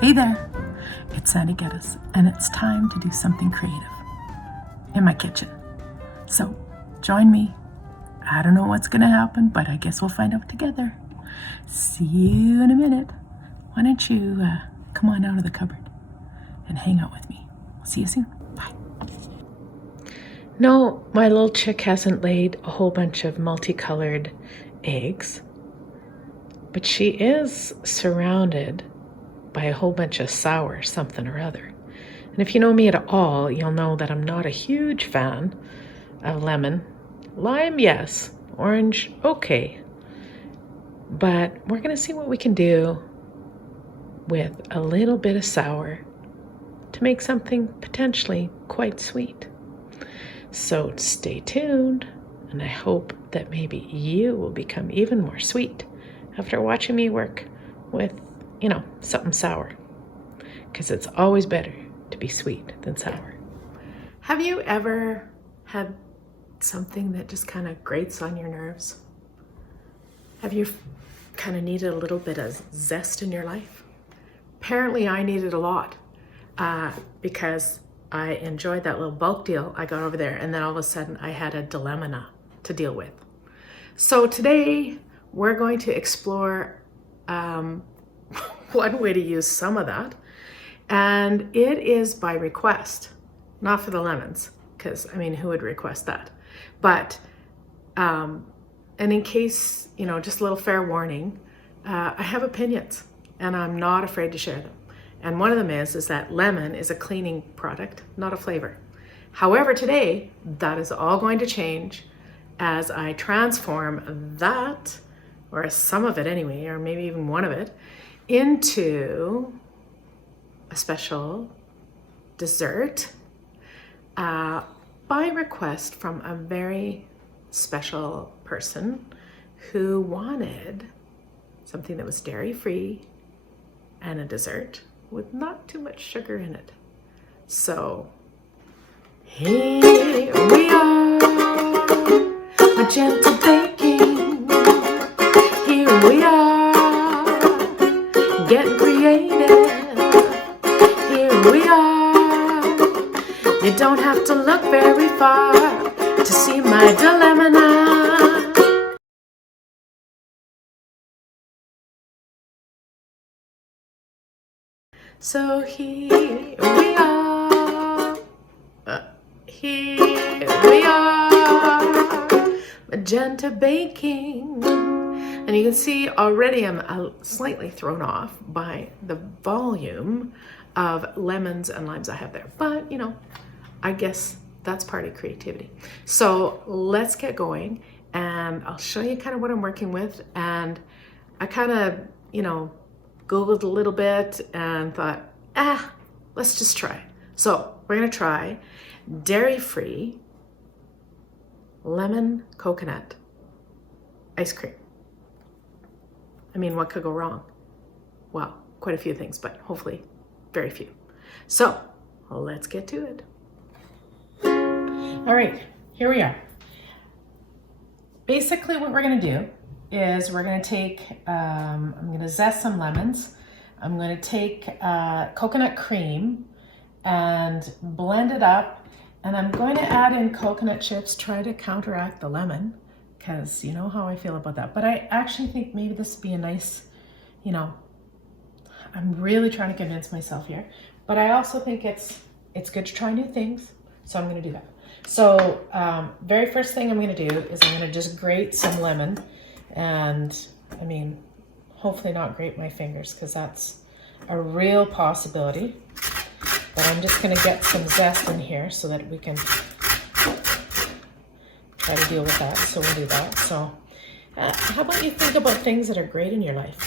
Hey there, it's Sandy Geddes, and it's time to do something creative in my kitchen. So join me. I don't know what's gonna happen, but I guess we'll find out together. See you in a minute. Why don't you come on out of the cupboard and hang out with me. See you soon. Bye. No, my little chick hasn't laid a whole bunch of multicolored eggs, but she is surrounded by a whole bunch of sour something or other. And if you know me at all, you'll know that I'm not a huge fan of lemon. Lime, yes. Orange, okay. But we're going to see what we can do with a little bit of sour to make something potentially quite sweet. So stay tuned, and I hope that maybe you will become even more sweet after watching me work with, something sour. Because it's always better to be sweet than sour. Have you ever had something that just kind of grates on your nerves? Have you kind of needed a little bit of zest in your life? Apparently I needed a lot because I enjoyed that little bulk deal I got over there, and then all of a sudden I had a dilemma to deal with. So today we're going to explore one way to use some of that, and it is by request, not for the lemons, because who would request that? But and in case, just a little fair warning, I have opinions and I'm not afraid to share them. And one of them is that lemon is a cleaning product, not a flavor. However, today that is all going to change as I transform that, or some of it anyway, or maybe even one of it, into a special dessert by request from a very special person who wanted something that was dairy-free and a dessert with not too much sugar in it. So here we are, Magenta baking. Here we are, getting creative. Here we are. You don't have to look very far to see my dilemma now. So here we are. Here we are, Magenta baking. And you can see already I'm slightly thrown off by the volume of lemons and limes I have there. But, I guess that's part of creativity. So let's get going, and I'll show you kind of what I'm working with. And I kind of, Googled a little bit and thought, let's just try it. So we're gonna try dairy-free lemon coconut ice cream. What could go wrong? Well, quite a few things, but hopefully very few. So let's get to it. All right, here we are. Basically what we're gonna do is we're gonna take, I'm gonna zest some lemons. I'm gonna take coconut cream and blend it up. And I'm going to add in coconut chips, try to counteract the lemon, because you know how I feel about that. But I actually think maybe this would be a nice, I'm really trying to convince myself here. But I also think it's good to try new things. So I'm gonna do that. So very first thing I'm gonna do is I'm gonna just grate some lemon. And hopefully not grate my fingers, because that's a real possibility. But I'm just going to get some zest in here so that we can try to deal with that. So we'll do that. So how about you think about things that are great in your life?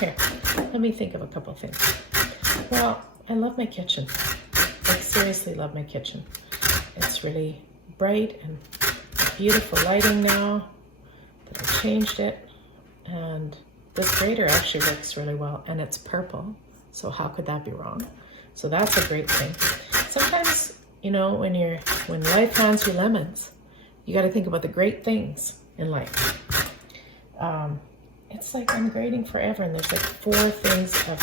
Here, let me think of a couple of things. Well, I love my kitchen. Like, seriously love my kitchen. It's really bright and beautiful lighting now that I changed it. And this grater actually works really well, and it's purple. So how could that be wrong? So that's a great thing. Sometimes, when life hands you lemons, you got to think about the great things in life. It's like I'm grading forever, and there's like 4 things of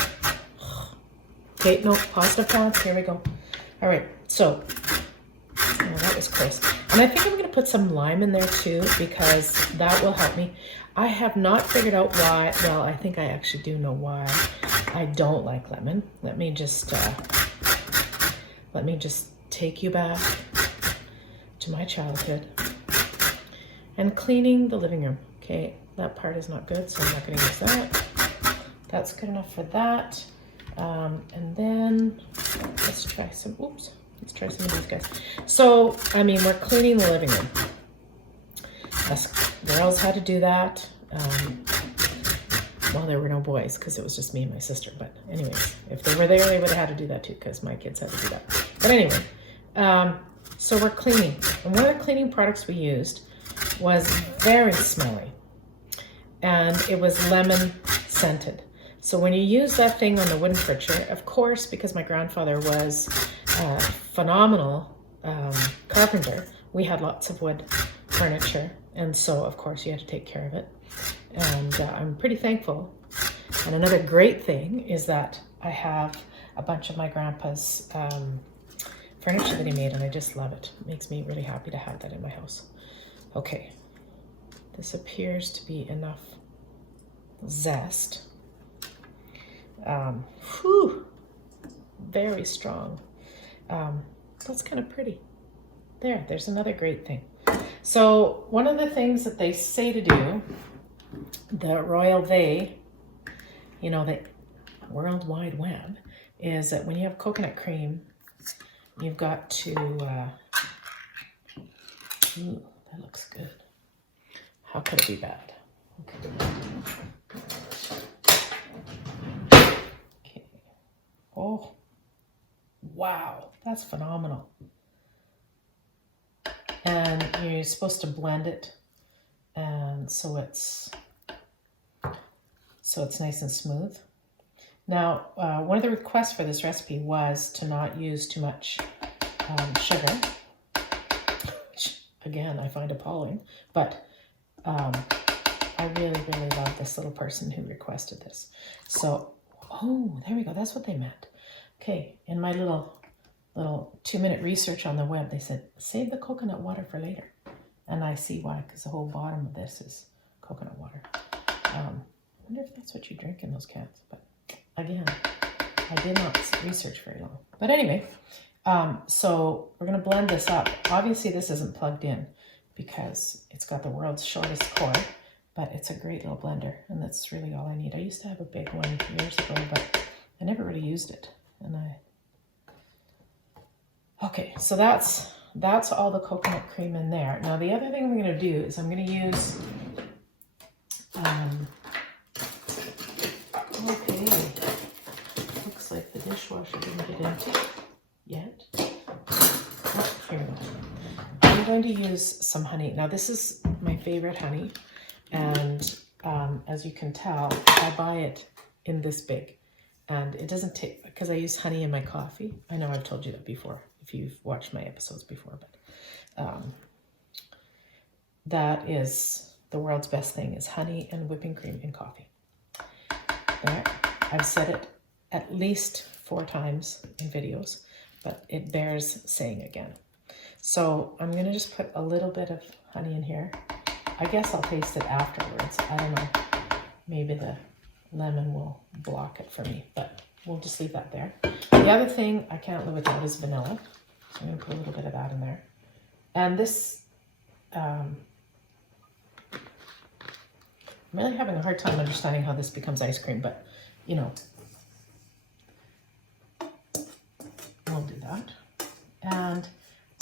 Okay, no, positive thoughts. Here we go. All right, so that was close. And I think I'm going to put some lime in there too, because that will help me. I have not figured out why. Well, I think I actually do know why I don't like lemon. Let me just take you back to my childhood and cleaning the living room. Okay, that part is not good, so I'm not going to use that. That's good enough for that. And then let's try some, let's try some of these guys. So, I mean, we're cleaning the living room. Us girls had to do that. Well, there were no boys because it was just me and my sister. But anyways, if they were there, they would have had to do that too because my kids had to do that. But anyway, so we're cleaning. And one of the cleaning products we used was very smelly. And it was lemon scented. So when you use that thing on the wooden furniture, of course, because my grandfather was a phenomenal carpenter, we had lots of wood furniture. And so, of course, you had to take care of it. And I'm pretty thankful. And another great thing is that I have a bunch of my grandpa's furniture that he made, and I just love it. It makes me really happy to have that in my house. Okay, this appears to be enough zest. Very strong. That's kind of pretty. There's another great thing. So one of the things that they say to do, the Royal They, you know, the World Wide Web, is that when you have coconut cream, you've got to, ooh, that looks good. How could it be bad? Okay. Oh, wow, that's phenomenal. And you're supposed to blend it, and so it's nice and smooth. Now, one of the requests for this recipe was to not use too much sugar, which again I find appalling. But I really, really love this little person who requested this. So, oh, there we go. That's what they meant. Okay, in my little 2-minute research on the web, they said, save the coconut water for later. And I see why, because the whole bottom of this is coconut water. I wonder if that's what you drink in those cans. But again, I did not research very long. But anyway, so we're going to blend this up. Obviously, this isn't plugged in because it's got the world's shortest cord, but it's a great little blender, and that's really all I need. I used to have a big one years ago, but I never really used it. Okay, so that's all the coconut cream in there. Now the other thing I'm going to do is I'm going to use, okay, looks like the dishwasher didn't get empty yet. Oh, here we go. I'm going to use some honey. Now this is my favorite honey, and as you can tell, I buy it in this big, and it doesn't take, because I use honey in my coffee. I know I've told you that before, if you've watched my episodes before, but that is the world's best thing, is honey and whipping cream in coffee. There, I've said it at least 4 times in videos, but it bears saying again. So I'm going to just put a little bit of honey in here. I guess I'll taste it afterwards. I don't know. Maybe the lemon will block it for me, but we'll just leave that there. The other thing I can't live without is vanilla. So I'm going to put a little bit of that in there. And this, I'm really having a hard time understanding how this becomes ice cream, but you know, we'll do that. And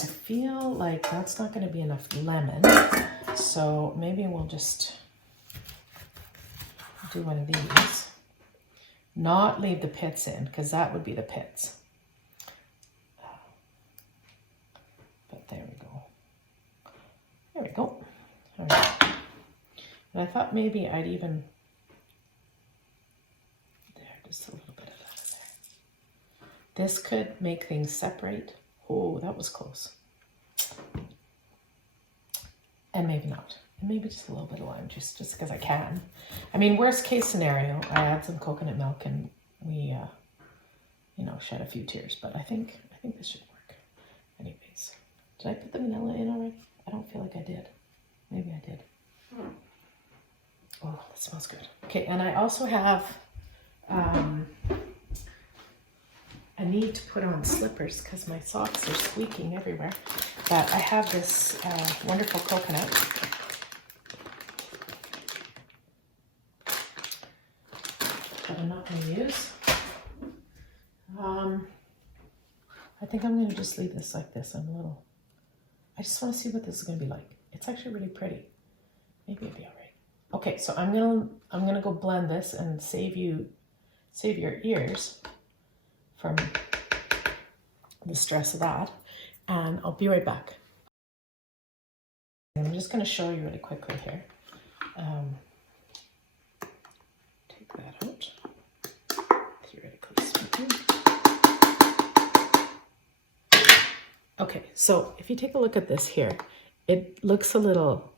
I feel like that's not going to be enough lemon, so maybe we'll just do one of these. Not leave the pits in, because that would be the pits. But there we go. There we go. All right. And I thought maybe I'd even, there, just a little bit of that in there. This could make things separate. Oh, that was close. And maybe not. And maybe just a little bit of lime juice, just because I can. I mean, worst case scenario, I add some coconut milk and we you know, shed a few tears, but I think this should work. Anyways, did I put the vanilla in already? I don't feel like I did. Maybe I did. Oh, that smells good. Okay, and I also have I need to put on slippers because my socks are squeaking everywhere. But I have this wonderful coconut. That I'm not going to use. I think I'm going to just leave this like this. I just want to see what this is going to be like. It's actually really pretty. Maybe it'll be all right. Okay, so I'm gonna go blend this and save your ears from the stress of that, and I'll be right back. I'm just going to show you really quickly here. Take that out. Theoretically speaking. Okay, so if you take a look at this here, it looks a little,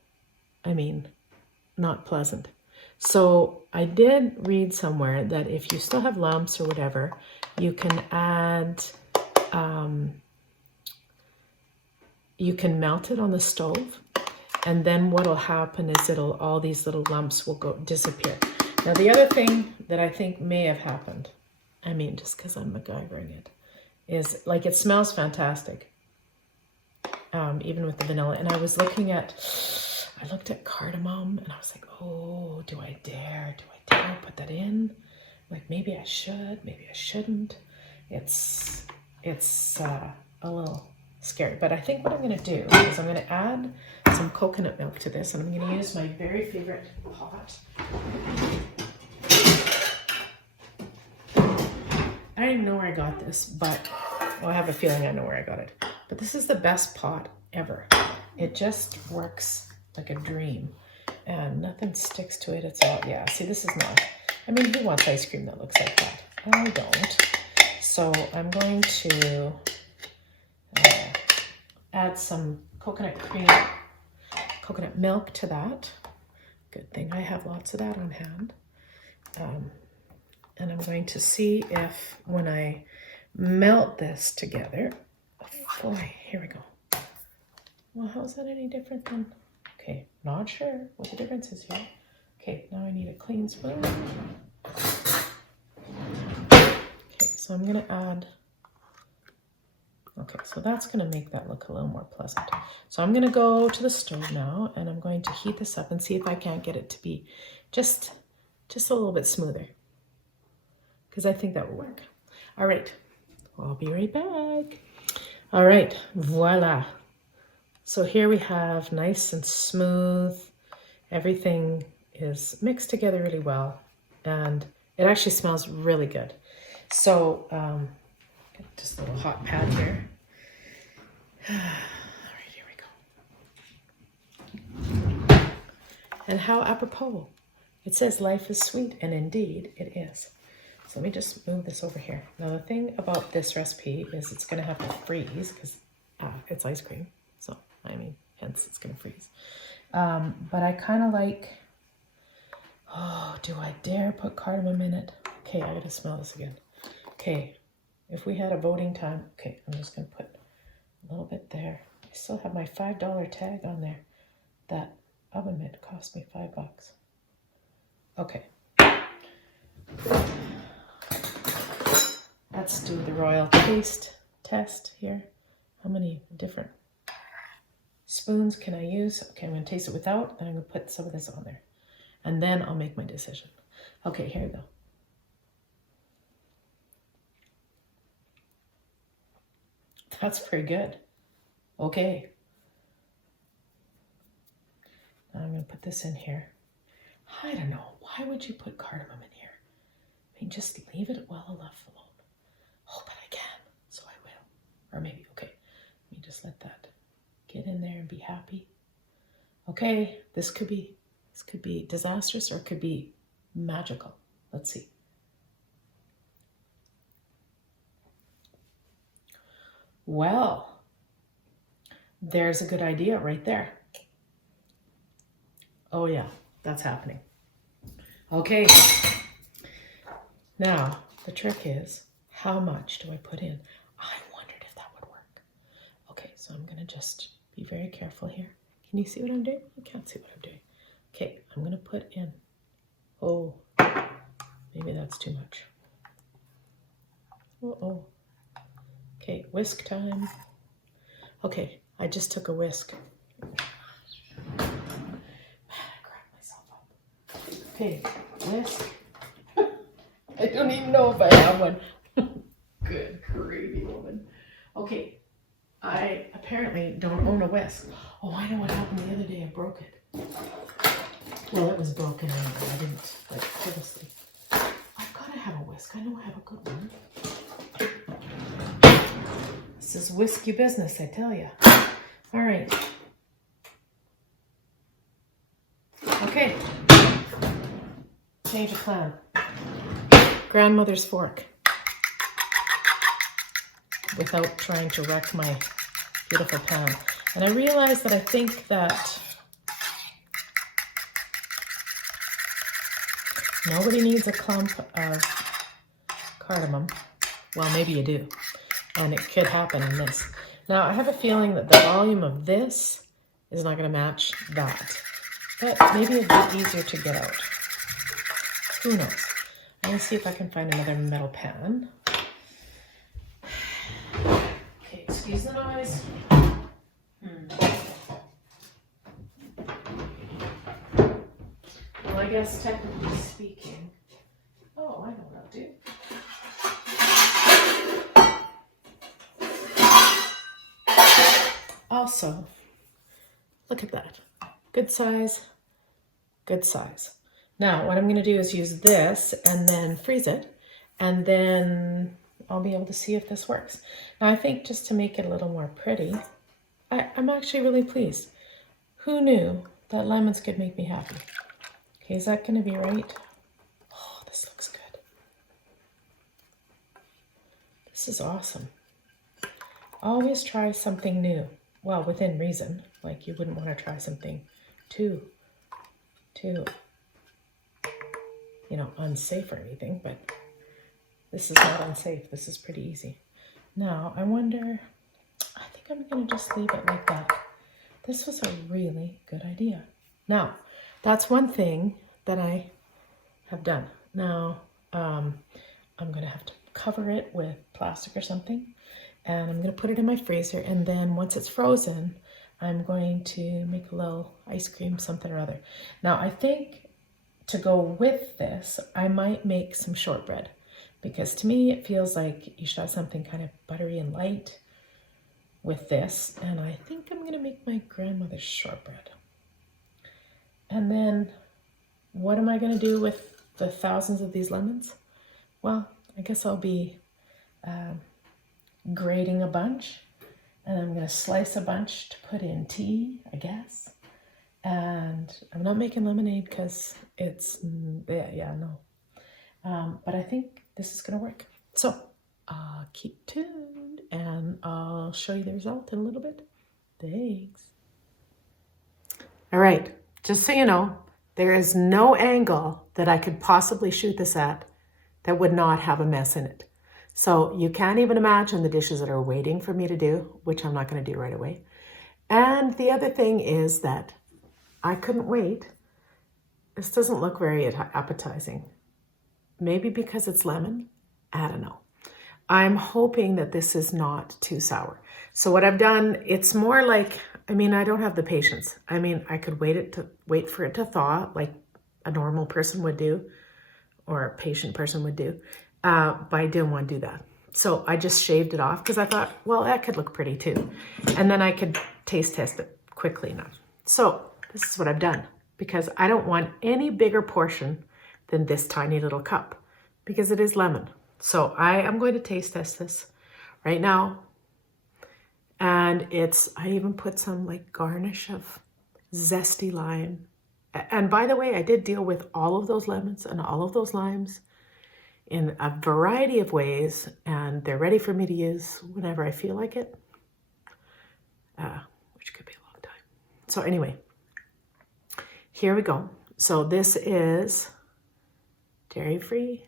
not pleasant. So I did read somewhere that if you still have lumps or whatever, you can add, you can melt it on the stove, and then what'll happen is all these little lumps will disappear. Now the other thing that I think may have happened, just because I'm MacGyvering it, is like it smells fantastic, even with the vanilla. And I looked at cardamom and I was like, oh, do I dare put that in? Like maybe I should, maybe I shouldn't. It's a little scary, but I think what I'm going to do is I'm going to add some coconut milk to this, and I'm going to use my very favorite pot. I don't even know where I got this, but I have a feeling I know where I got it. But this is the best pot ever. It just works like a dream, and nothing sticks to it. It's all, yeah, see, this is not, who wants ice cream that looks like that? I don't. So I'm going to add some coconut milk to that. Good thing I have lots of that on hand. And I'm going to see if when I melt this together, oh boy, here we go. Well, how is that any different than, okay, not sure what the difference is here. Okay, now I need a clean spoon. Okay, so I'm gonna add, okay, so that's gonna make that look a little more pleasant. So I'm gonna go to the stove now, and I'm going to heat this up and see if I can't get it to be just a little bit smoother, because I think that will work. All right, I'll be right back. All right, voila. So here we have nice and smooth. Everything is mixed together really well, and it actually smells really good. So just a little hot pad here. All right, here we go. And how apropos. It says life is sweet, and indeed it is. So let me just move this over here. Now the thing about this recipe is it's gonna have to freeze because it's ice cream. So, hence it's gonna freeze. But I kind of like, oh, do I dare put cardamom in it? Okay, I gotta smell this again. Okay, if we had a voting time, okay, I'm just gonna put a little bit there. I still have my $5 tag on there. That oven mitt cost me $5. Okay. Let's do the royal taste test here. How many different spoons can I use? Okay, I'm going to taste it without, and I'm going to put some of this on there. And then I'll make my decision. Okay, here we go. That's pretty good. Okay. Now I'm going to put this in here. I don't know. Why would you put cardamom in here? Just leave it well enough alone. Oh, but I can, so I will. Or maybe, okay, let me just let that get in there and be happy. Okay, this could be disastrous, or it could be magical. Let's see. Well, there's a good idea right there. Oh yeah, that's happening. Okay. Now, the trick is, how much do I put in? I wondered if that would work. Okay, so I'm gonna just be very careful here. Can you see what I'm doing? You can't see what I'm doing. Okay, I'm gonna put in, oh, maybe that's too much. Uh-oh. Okay, whisk time. Okay, I just took a whisk. I cracked myself up. Okay, whisk. I don't even know if I have one. Good gravy, woman. Okay, I apparently don't own a whisk. Oh, I know what happened the other day. I broke it. Well, it was broken anyway. I didn't, like, purposely. I've got to have a whisk. I know I have a good one. This is whiskey business, I tell you. All right. Okay. Change of plan. Grandmother's fork. Without trying to wreck my beautiful pan. And I realized that I think that nobody needs a clump of cardamom. Well, maybe you do. And it could happen in this. Now, I have a feeling that the volume of this is not going to match that. But maybe it'll be easier to get out. Who knows? I'm going to see if I can find another metal pan. Okay, excuse the noise. Well, I guess technically speaking, oh, I know what I'll do. Also, look at that. Good size, good size. Now, what I'm going to do is use this and then freeze it, and then I'll be able to see if this works. Now, I think just to make it a little more pretty, I'm actually really pleased. Who knew that lemons could make me happy? Okay, is that going to be right? Oh, this looks good. This is awesome. Always try something new. Well, within reason. Like, you wouldn't want to try something too, unsafe or anything, but this is not unsafe. This is pretty easy. Now, I wonder, I think I'm going to just leave it like that. This was a really good idea. Now, that's one thing that I have done. Now, I'm going to have to cover it with plastic or something, and I'm going to put it in my freezer, and then once it's frozen, I'm going to make a little ice cream, something or other. Now, I think to go with this, I might make some shortbread, because to me, it feels like you should have something kind of buttery and light with this, and I think I'm going to make my grandmother's shortbread. And then what am I going to do with the thousands of these lemons? Well, I guess I'll be grating a bunch, and I'm going to slice a bunch to put in tea, I guess. And I'm not making lemonade because it's, no. But I think this is going to work. So keep tuned, and I'll show you the result in a little bit. Thanks. All right, just so you know, there is no angle that I could possibly shoot this at that would not have a mess in it. So you can't even imagine the dishes that are waiting for me to do, which I'm not going to do right away. And the other thing is that I couldn't wait. This doesn't look very appetizing. Maybe because it's lemon? I don't know. I'm hoping that this is not too sour. So what I've done, it's more like, I don't have the patience. I could wait for it to thaw like a normal person would do, or a patient person would do, but I didn't want to do that. So I just shaved it off because I thought, well, that could look pretty too. And then I could taste test it quickly enough. So this is what I've done, because I don't want any bigger portion than this tiny little cup, because it is lemon. So I am going to taste test this right now. And I even put some like garnish of zesty lime. And by the way, I did deal with all of those lemons and all of those limes in a variety of ways, and they're ready for me to use whenever I feel like it, which could be a long time. So anyway, here we go. So this is dairy-free.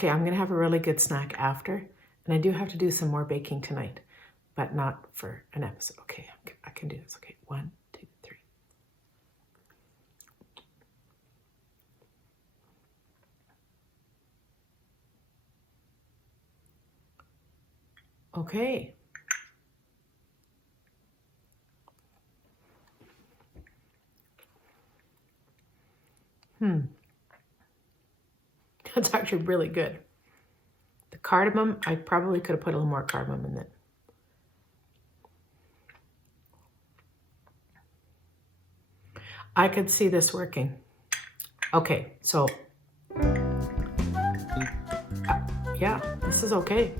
Okay, I'm going to have a really good snack after, and I do have to do some more baking tonight, but not for an episode. Okay, I can do this. Okay, 1, 2, 3. Okay. That's actually really good. The cardamom, I probably could have put a little more cardamom in it. I could see this working. Okay, so yeah, this is okay.